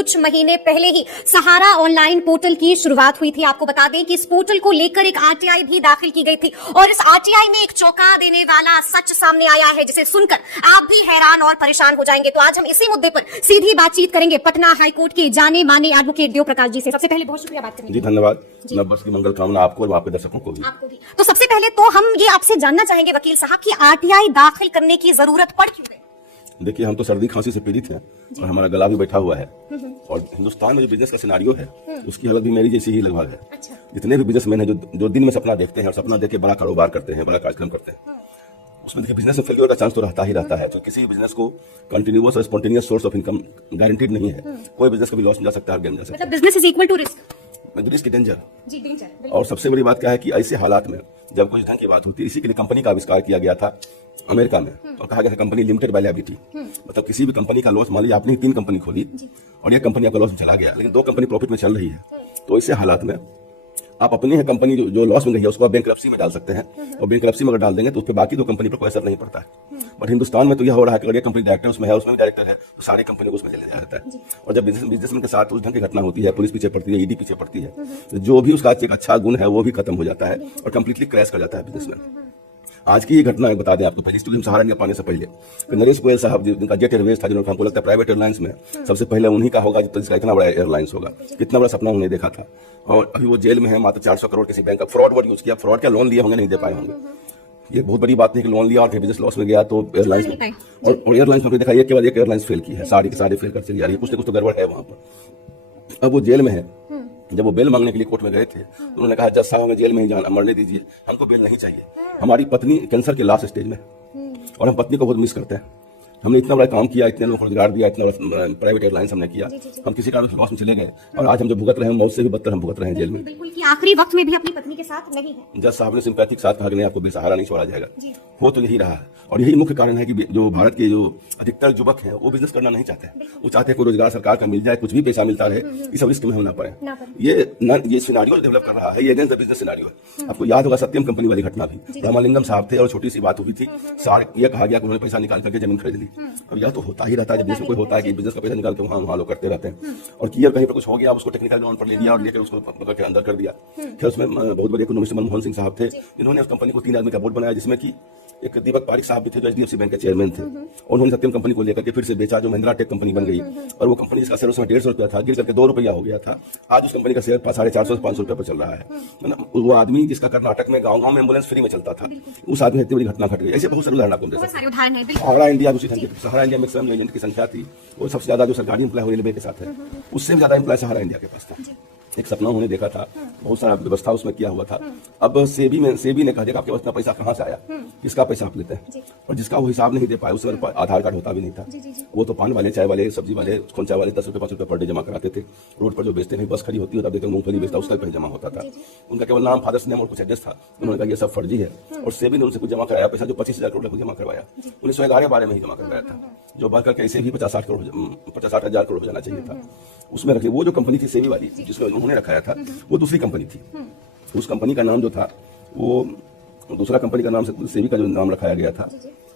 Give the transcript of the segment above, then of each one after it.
कुछ महीने पहले ही सहारा ऑनलाइन पोर्टल की शुरुआत हुई थी। आपको बता दें कि इस पोर्टल को लेकर एक आरटीआई भी दाखिल की गई थी और इस आरटीआई में एक चौंका देने वाला सच सामने आया है, जिसे सुनकर आप भी हैरान और परेशान हो जाएंगे। तो आज हम इसी मुद्दे पर सीधी बातचीत करेंगे पटना हाईकोर्ट के जाने माने एडवोकेट देव प्रकाश जी से। सबसे पहले बहुत शुक्रिया बात करने जी, धन्यवाद। मैं बस की मंगल कामना आपको और आपके दर्शकों को भी। आपको भी। तो सबसे पहले तो हम ये आपसे जानना चाहेंगे वकील साहब कि आरटीआई दाखिल करने की जरूरत पड़ क्यों गई? देखिए, हम तो सर्दी खांसी से पीड़ित हैं और हमारा गला भी बैठा हुआ है और हिंदुस्तान में जो बिजनेस का सिनारियो है उसकी हालत भी मेरी जैसी ही लगभग है। अच्छा। जितने भी बिजनेसमैन हैं जो दिन में सपना देखते हैं और सपना देख के बड़ा कारोबार करते हैं, बड़ा कार्यक्रम करते हैं, उसमें देखिए बिजनेस में फेलियर का चांस तो रहता ही रहता है। तो किसी भी बिजनेस को कंटिन्यूअस और spontaneous source of income guaranteed नहीं है। कोई बिजनेस कभी लॉस में जा सकता है, गेम जा सकता है। मतलब business is equal to risk. Risk danger. जी, डेंजर। और सबसे बड़ी बात क्या है कि ऐसे हालात में जब कुछ धन की बात होती है, इसी के लिए कंपनी का आविष्कार किया गया था अमेरिका में और कहा गया था कंपनी लिमिटेड बाय लायबिलिटी। मतलब किसी भी कंपनी का लॉस, मान लीजिए आपने 3 कंपनी खोली और ये कंपनी आपका लॉस में चला गया, लेकिन 2 कंपनी प्रॉफिट में चल रही है, तो ऐसे हालात में आप अपनी है कंपनी जो लॉस में गई है उसको आप बैंकरप्सी में डाल सकते हैं और बैंकरप्सी में अगर डाल देंगे तो उस पर बाकी 2 कंपनी पर कोई असर नहीं पड़ता है। बट हिंदुस्तान में तो यह हो रहा है कि अगर ये कंपनी डायरेक्टर उसमें है, उसमें भी डायरेक्टर है, तो सारी कंपनी को उसमें ले लिया जाता है। और जब बिजनेसमैन के साथ उस ढंग की घटना होती है, पुलिस पीछे पड़ती है, ईडी पीछे पड़ती है, तो जो भी उसका एक अच्छा गुण है वो भी खत्म हो जाता है और कंप्लीटली क्रैश कर जाता है बिजनेसमैन। आज की ये घटना है, बता दें आपको, पहली स्टोरी हम सहारा इंडिया पाने से पहले नरेश गोयल साहब जिनका जेट एयरवेज था, जिन्होंने हमको लगता है प्राइवेट एयरलाइंस में सबसे पहले उन्हीं का होगा जिसका इतना बड़ा एयरलाइंस होगा। कितना बड़ा सपना उन्होंने देखा था और अभी वो जेल में है। मात्र 400 करोड़ किसी बैंक का फ्रॉड वर्ड यूज किया, फ्रॉड का लोन लिया होंगे, नहीं दे पाए होंगे। ये बहुत बड़ी बात नहीं कि लोन लिया और बिजनेस लॉस में गया तो एयरलाइंस और एयरलाइंस में देखा एक के बाद एक एयरलाइंस फेल की है, सारी फेल कर चली आ रही है, कुछ ना कुछ तो गड़बड़ है वहां पर। अब वो जेल में है। जब वो बेल मांगने के लिए कोर्ट में गए थे तो उन्होंने कहा जज साहब हमें जेल में ही जाना, मरने दीजिए, हमको बेल नहीं चाहिए। हमारी पत्नी कैंसर के लास्ट स्टेज में और हम पत्नी को बहुत मिस करते हैं। हमने इतना बड़ा काम किया, इतने लोगों को रोजगार दिया, इतना बड़ा प्राइवेट एयरलाइंस हमने किया, हम किसी कारण लॉस में चले गए और आज हम जो भुगत रहे हैं मौत से भी बदतर हम भुगत रहे हैं जेल में। बिल्कुल कि आखिरी वक्त में भी अपनी पत्नी के साथ नहीं है। जज साहब ने सिंपैथिक साथ कहा कि नहीं, आपको बेसहारा नहीं छोड़ा जाएगा। हो तो यही रहा है और यही मुख्य कारण है कि जो भारत के जो अधिकतर युवक हैं वो बिजनेस करना नहीं चाहते हैं। वो चाहते हैं कोई रोजगार सरकार का मिल जाए, कुछ भी पैसा मिलता रहे, इस रिस्क में हम ना पड़े। ये सिनारियो डेवलप कर रहा है, ये अगेंस्ट द बिजनेस सिनारियो है। आपको याद होगा सत्यम कंपनी वाली घटना भी, रामालिंगम साहब थे और छोटी सी बात हुई थी, ये कहा गया कि उन्होंने पैसा निकाल करके जमीन खरीद ली। अब यह तो होता ही रहता है जब बिजनेस में कोई होता है कि बिजनेस का पैसा निकाल के वहां लोग करते रहते हैं और क्लियर कहीं पर कुछ हो गया, उसको टेक्निकल लोन पर ले लिया और लेकर उसको पकड़ के अंदर कर दिया। फिर उसमें बहुत बड़े इकोनॉमिस्ट मनमोहन सिंह साहब थे, जिन्होंने उस कंपनी को 3 आदमी का बोर्ड बनाया, जिसमें कि एक दीपक पारिक साहब भी थे जो एचडीएफसी बैंक के चेयरमैन थे। उन्होंने सत्यम कंपनी को लेकर के फिर से बेचा, जो महिंद्रा टेक कंपनी बन गई और वो कंपनी जिसका शेयर उसमें 150 रुपया था, गिर करके 2 रुपया हो गया था। आज उस कंपनी का शेयर 450 से 500 रुपये पर चल रहा है। वो आदमी जिसका कर्नाटक में गाँव में एम्बुलेंस फ्री में चलता था, उस आदमी इतनी बड़ी घटना घट गई। ऐसे बहुत सारे उदाहरण आपको दे सकते हैं। सहारा इंडिया सहारा इंडिया मैक्सिमम एजेंट की संख्या थी, वो सबसे ज्यादा जो सरकारी एम्प्लॉय रेलवे के साथ है, उससे भी ज्यादा एम्प्लॉय सहारा इंडिया के पास था। एक सपना उन्होंने देखा था, बहुत सारा व्यवस्था उसमें किया हुआ था। अब सेबी ने कहा आपके पास इतना पैसा कहाँ से आया, किसका पैसा आप लेते हैं, और जिसका वो हिसाब नहीं दे पाया उसके आधार कार्ड होता भी नहीं था। वो तो पान वाले, चाय वाले, सब्जी वाले, खोंचा वाले 10 रुपये 5 रुपये पर डे जमा कराते थे। रोड पर जो बेचते हैं, बस खड़ी होती है तब देखते मूंगफली बेचता, उसका पैसा जमा होता था। उनका केवल नाम, फादर्स नेम और कुछ एड्रेस था। उन्होंने कहा ये सब फर्जी है और सेबी ने उनसे कुछ जमा कराया पैसा, जो 25,000 करोड़ जमा करवाया 1911 में ही जमा करवाया था, जो बढ़ करके ऐसे भी 50-60 करोड़ हो जाना चाहिए था। उसमें रखिए वो जो कंपनी थी सेबी वाली जिसमें उन्होंने रखाया था, वो दूसरी कंपनी थी। उस कंपनी का नाम जो था वो दूसरा कंपनी का नाम से सेबी का जो नाम रखाया गया था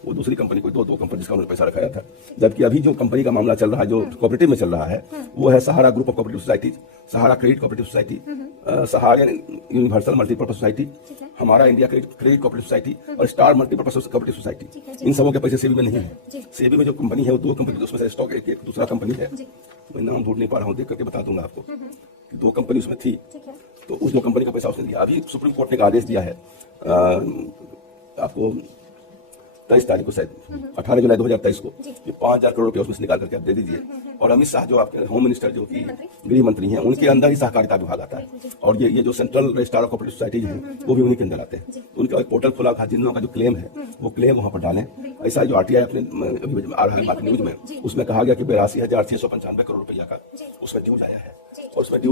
वो दूसरी कंपनी को दो कंपनी जिसका उन्होंने पैसा रखाया था। जबकि अभी जो कंपनी का मामला चल रहा है, जो कोऑपरेटिव में चल रहा है, वो है Sahara group of cooperative society, Sahara credit cooperative society, Sahara universal multipurpose society, Hamara India credit cooperative society और स्टार मल्टीपर्पज कोऑपरेटिव सोसाइटी। इन सबों के पैसे सेबी में नहीं है। सेबी में जो कंपनी है वो 2 कंपनी, उसमें से स्टॉक एक दूसरा कंपनी है, मैं नाम ढूंढ नहीं पा रहा हूँ, देख करके बता दूंगा आपको। 2 कंपनी उसमें थी, तो उस 2 कंपनी का पैसा उसने दिया। अभी सुप्रीम कोर्ट ने एक आदेश दिया है आपको 23 तारीख को, शायद 18 जुलाई 2023 को, ये 5,000 करोड़ रुपये उसमें से निकाल करके आप दे दीजिए। और अमित शाह जो आपके होम मिनिस्टर जो कि गृह मंत्री हैं, उनके अंदर ही सहकारिता विभाग आता है और ये जो central registrar of cooperative society है वो भी उन्हीं के अंदर आते हैं। उनका एक पोर्टल खुला था, जिन लोगों का जो क्लेम है वो क्लेम वहाँ पर डालें। ऐसा जो आरटीआई अपने अभी आ रहा है मार्केट न्यूज में, उसमें कहा गया कि 82,695 करोड़ रुपया का उसमें ड्यूज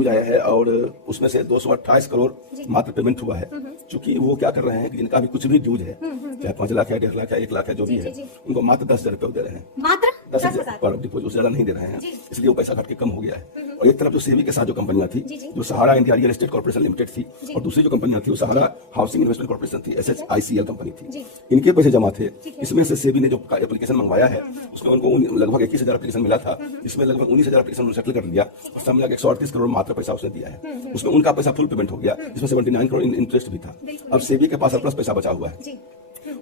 आया है और उसमें से 228 करोड़ मात्र पेमेंट हुआ है। चूंकि वो क्या कर रहे हैं कि जिनका भी कुछ भी ड्यूज है, चाहे 5 लाख है, 1.5 लाख है, 1 लाख है, जो भी है, उनको मात्र 10,000 रुपये दे रहे हैं, मात्र 10,000 पर डिपोजिट, उससे ज्यादा नहीं दे रहे हैं। इसलिए वो पैसा घट के कम हो गया है। और एक तरफ जो सेबी के साथ जो कंपनियां थी, जो Sahara India real estate corporation limited थी, और दूसरी जो कंपनियां थी वो सहारा हाउसिंग इन्वेस्टमेंट कॉर्पोरेशन थी, SHICL कंपनी थी। इनके पैसे जमा थे। इसमें से सेबी ने जो एप्लीकेशन मंगवाया है उसमें उनको लगभग 21,000 एप्लीकेशन मिला था। इसमें लगभग 19,000 एप्लीकेशन सेटल कर दिया और सब मिला 138 करोड़ मात्र पैसा उसने दिया है। उसमें उनका पैसा फुल पेमेंट हो गया, जिसमें 79 करोड़ इंटरेस्ट भी था। अब सेबी के पास सरप्लस पैसा बचा हुआ है।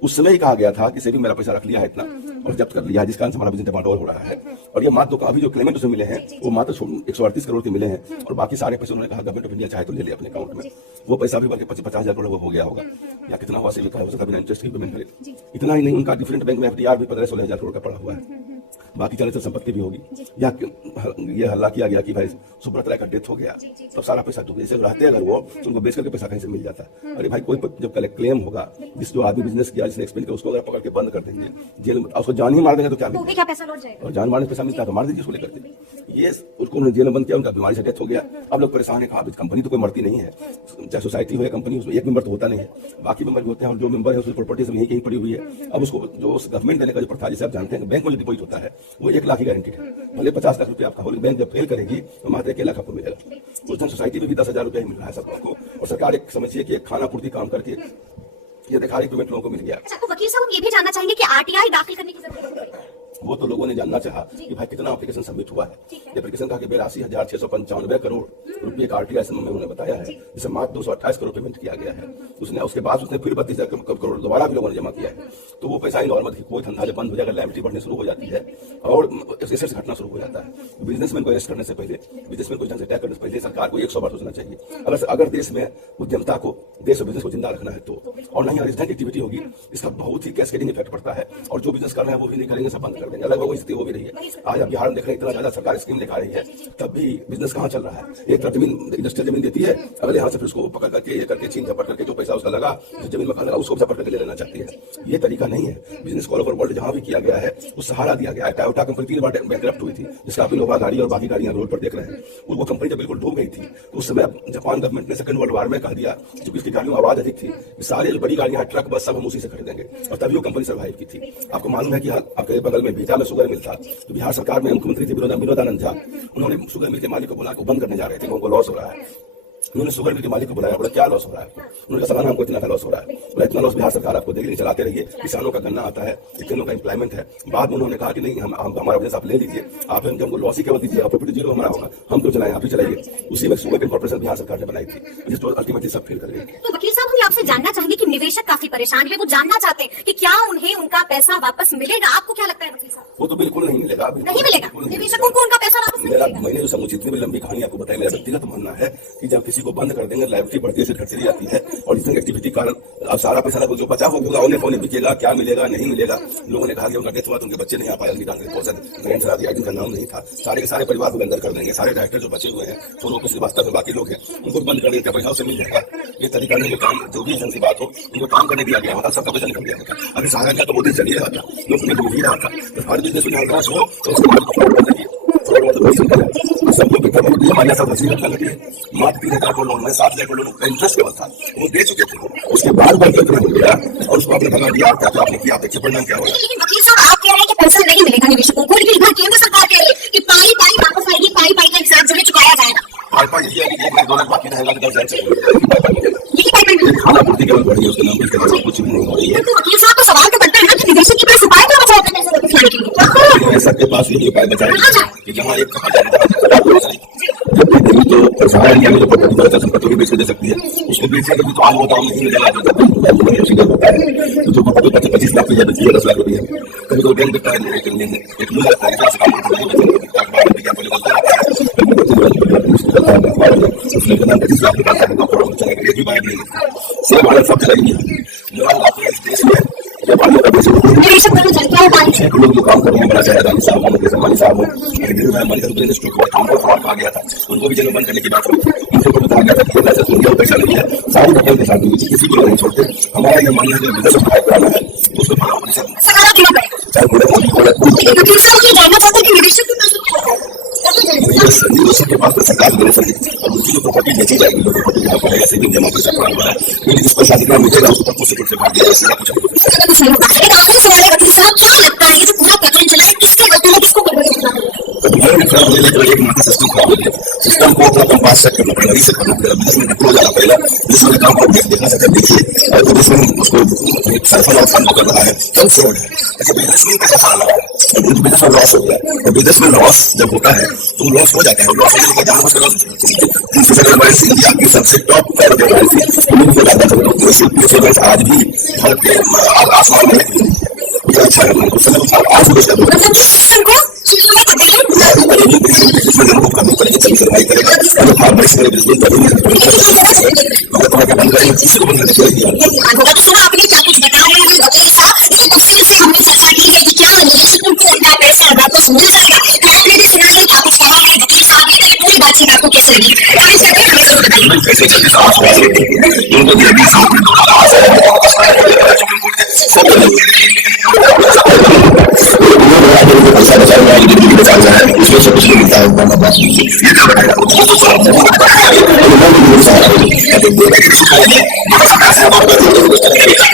उस समय ही कहा गया था कि सेबी मेरा पैसा रख लिया है इतना और जब्त कर लिया है, जिस कारण से हमारा बिजनेस डिफॉल्ट हो रहा है। और ये मात्र अभी जो क्लेमेंट उसमें मिले हैं वो मात्र 138 करोड़ के मिले हैं और बाकी सारे पैसे उन्होंने कहा गवर्नमेंट ऑफ इंडिया चाहे तो ले ले अपने अकाउंट में। वो पैसा भी बल्कि 50,000 करोड़ वो हो गया होगा या कितना हुआ सेबी का हो सकता है, इंटरेस्ट की पेमेंट करे। इतना ही नहीं, उनका डिफरेंट बैंक में FDR भी 15-16,000 करोड़ का पड़ा हुआ है। बाकी चल संपत्ति भी होगी। या ये हल्ला किया गया कि भाई सुब्रत राय का डेथ हो गया तो सारा पैसा तो जैसे रहते अगर वो तो उनको बेच करके पैसा कहीं से मिल जाता। अरे भाई कोई जब कल क्लेम होगा, जिस जो आदमी बिजनेस किया जिसने एक्सपेंड किया उसको अगर पकड़ के बंद कर देंगे जेल में, उसको जान ही मार देंगे तो क्या पैसा लौट जाएगा। और जान मारने पैसा मिलता है तो मार दीजिए उसको लेकर के। ये उसको उन्होंने जेल में बंद किया, उनका बीमारी से डेथ हो गया। अब लोग परेशान है, कहा कंपनी तो कोई मरती नहीं है, चाहे सोसाइटी हो या कंपनी, उसमें एक मेंबर तो होता नहीं है, बाकी मेंबर भी होते हैं और जो मेंबर है उसकी प्रॉपर्टी सब यहीं पड़ी हुई है। अब उसको जो गवर्नमेंट देने का जो प्रथा जैसे आप जानते हैं बैंक में जो डिपॉजिट होता है वो 1 लाख की गारंटी है, भले 50 लाख रुपए आपका होगी, बैंक जब फेल करेगी तो मात्र 1 लाख आपको मिलेगा। उस दिन सोसाइटी में भी 10,000 रुपया ही मिल रहा है सबको। और सरकार एक समझिए कि एक खाना पूर्ति काम करके ये देखा पेमेंट लोगों को मिल गया। अच्छा, वकील साहब ये भी जानना चाहेंगे कि RTI दाखिल करने की जरूरत है? वो तो लोगों ने जानना चाहा कि भाई कितना एप्लीकेशन सबमिट हुआ है। एप्लीकेशन का 82,695 करोड़ रुपए का RTI में उन्होंने बताया है, जिसे मात्र 228 करोड़ पेमेंट किया गया है। उसके बाद उसने फिर 32,000 करोड़ दोबारा भी लोगों ने जमा किया है। तो वो पैसा नॉर्मल की कोई धंधा जब बंद हो जाएगा, लायबिलिटी बढ़ने शुरू हो जाती है और एसेट्स घटना शुरू हो जाता है। बिजनेसमैन को अरेस्ट करने से पहले, बिजनेसमैन को ढंग से टैग करने से पहले सरकार को 100 बार सोचना चाहिए। अगर देश में उद्यमता को, देश और बिजनेस को जिंदा रखना है तो, और नहीं अरेस्टेंट एक्टिविटी होगी, इसका बहुत ही कैस्केडिंग इफेक्ट पड़ता है और जो बिजनेस कर रहे हैं वो भी नहीं करेंगे, सब बंद कर देंगे। अलग स्थिति हो भी रही है। आज आप बिहार में देख रहे हैं इतना ज्यादा सरकार स्कीम लेकर रही है, तब भी बिजनेस कहाँ चल रहा है। एक तरफ जमीन इंडस्ट्रियल जमीन देती है, अगले यहाँ से फिर उसको पकड़ करके ये करके छीन झपट करके जो पैसा उसका लगा, जो जमीन में लगा उसको झपट करके ले लेना चाहती है। ये तरीका नहीं है। बिजनेस को ऑल ओवर वर्ल्ड जहां भी किया गया है वो सहारा दिया गया है। टोयोटा कंपनी 3 बार बैंकरप्ट हुई थी, जिसका आप इनोवा गाड़ी और बाकी गाड़ियां रोड पर देख रहे हैं। वो कंपनी जब बिल्कुल डूब गई थी तो उस समय जापान गवर्नमेंट ने सेकंड वर्ल्ड वॉर में कह दिया, क्योंकि इसकी गाड़ियों में आवाज अधिक थी, सारे बड़ी गाड़ियां ट्रक बस सब हम उसी से खरीदेंगे, और तभी वो कंपनी सर्वाइव की थी। आपको मालूम है कि आपके बगल में बीटा में शुगर मिल था, तो बिहार सरकार में मुख्यमंत्री थे विनोदानंद झा, उन्होंने शुगर मिल के मालिक को बुला, बंद करने जा रहे थे, उनको लॉस हो रहा है। उन्होंने शुगर मिल के मालिक को बुलाया, बोला क्या लॉस हो रहा है? उन्होंने कहा हमको इतना लॉस हो रहा है। बोला इतना लॉस बिहार सरकार आपको देगी, चलाते रहिए, किसानों का गन्ना आता है, किसानों का एम्प्लॉयमेंट है। बाद में उन्होंने कहा कि नहीं, हम हमारा बिजनेस आप ले लीजिए, आप हमको लॉस ही केवल दीजिए, प्रॉफिट जीरो हमारा होगा, हम क्यों चलाएं, आप ही चलाइए। उसी में शुगर कॉर्पोरेशन बिहार सरकार ने बनाई थी, जिसको अल्टीमेटली सब फेल कर गए। तो वकील साहब हम आपसे जानना चाहेंगे कि निवेशक काफी परेशान है, वो जानना चाहते हैं कि क्या उन्हें उनका पैसा वापस मिलेगा। आपको क्या लगता है वकील साहब? वो तो बिल्कुल नहीं मिलेगा, नहीं मिलेगा। निवेशकों को उनका पैसा वापस नहीं मिलेगा। मैंने जो समुचित में लंबी कहानी आपको बताई, मेरा व्यक्तिगत मानना है कि जब किसी को बंद कर देंगे लायबिलिटी बढ़ती है, घटती जाती है और इस एक्टिविटी कारण अब सारा पैसा जो बचा होगा उन्हें कौन बिकेगा, क्या मिलेगा नहीं मिलेगा। लोगों ने कहा कि उनका डेथ हुआ तो उनके बच्चे नहीं आ पाए, ग्रैंड सर दिया जिनका नाम नहीं था, सारे के सारे परिवार को अंदर कर देंगे। सारे डायरेक्टर जो बचे हुए हैं तो लोग वास्तव में बाकी लोग हैं उनको बंद कर देंगे, पैसा उसे मिल जाएगा। ये तरीका नहीं, काम जो भी ढंग की बात हो उनको काम करने दिया गया होता, सबका पैसा निकल गया होता। अगर सहारा का तो वो दिन चलिए रहा था, लोग नहीं रहा था, तो हर बिजनेस में हो तो सब लोग मान्य सब वसीयत लगी है। मात्र 3,000 करोड़ लोन में 7,000 करोड़ का इंटरेस्ट केवल था, वो दे चुके थे। उसके बाद बंद हो गया और उसको आपने भगा दिया। क्या आपने किया, आपके परिणाम क्या होगा? लेकिन वकील साहब आप कह रहे हैं कि पैसा नहीं मिलेगा निवेशकों को, लेकिन इधर केंद्र सरकार कह रही है कि पाई पाई वापस आएगी, पाई पाई के हिसाब से चुकाया जाएगा। पाई पाई ये 1 लाख बाकी रहेगा तो 10,000 खाना पूर्ति केवल बढ़ी है, उसके नाम पर कुछ भी नहीं हो रही है। तो वकील साहब को सवाल तो बनता है ना कि निवेशक के पास उपाय क्या बचा है पैसे वापस लाने के लिए? सबके पास ये उपाय बचा है कि जहाँ एक तो सहारा इंडिया में जो प्रॉपर्टी संपत्ति भी बेच दे सकती है, उसको बेचेंगे तो आज वो दाम नहीं मिलेगा जो 25 लाख रुपया बेचिए 10 लाख रुपया, कभी तो बैंक देता है एक मूल्य लगता है उसने बना 25 लाख रुपया सब भारत सब चलाएंगे। देश में लोग जो काम कर रहे हैं, बड़ा शहर साहब सम्मानी साहब कहा गया था, उनको भी जन्म बंद करने की बात हुई थी। उनको भी कहा गया था कि पैसा नहीं है, सारी घटनाओं के साथ किसी को नहीं छोड़ते। हमारा यह मानना है कि बिजनेस कराना है उसको के पास सरकार देने सके और उनकी जो प्रॉपर्टी बेची जाएगी, जो प्रॉपर्टी यहाँ पर ऐसे भी जमा पैसा पड़ा हुआ है, लेकिन जिस पैसा जितना मिलेगा उसको कुछ से भाग दिया जाएगा, कुछ नहीं होगा। एक आखिरी सवाल है वकील साहब, क्या लगता है ये जो पूरा प्रकरण चला है किसके गलती है, किसको खराब होने लगे तो एक मात्र सिस्टम खराब हो गया। सिस्टम को अपना कंपास सेट करना पड़ेगा, रीसेट करना पड़ेगा, बिजनेस में डिप्लो जाना पड़ेगा। बिजनेस में काम आप देखना चाहते हैं देखिए, और बिजनेस में उसको एक सरफल और फंड कर रहा है, कम फ्रॉड है। देखिए बिजनेस में पैसा फंड लगा है और बिजनेस में लॉस हो गया, और बिजनेस में लॉस जब होता है तो लॉस हो जाता है। लॉस होने के बाद आपकी सबसे टॉप आज भी भारत के आसमान में अच्छा है, उस समय आज भी करनी पड़ेगी, चल सर्वाइव करेगा। अगर फार्मर्स में बिजनेस करेंगे अगर तुम्हें बंद करेंगे किसी को बंद होगा। तो सुना आपने क्या कुछ बता रहे हैं वकील साहब, लेकिन फिर से हमने चर्चा की है कि क्या निवेशकों को अपना पैसा वापस मिल जाएगा। तो आपने भी सुना है क्या कुछ कहा है वकील साहब ने, तो पूरी बातचीत आपको कैसे लगी कैसे चलते साफ उनको भी अभी साफ में पैसा बचा है उसमें से कुछ नहीं मिलता है।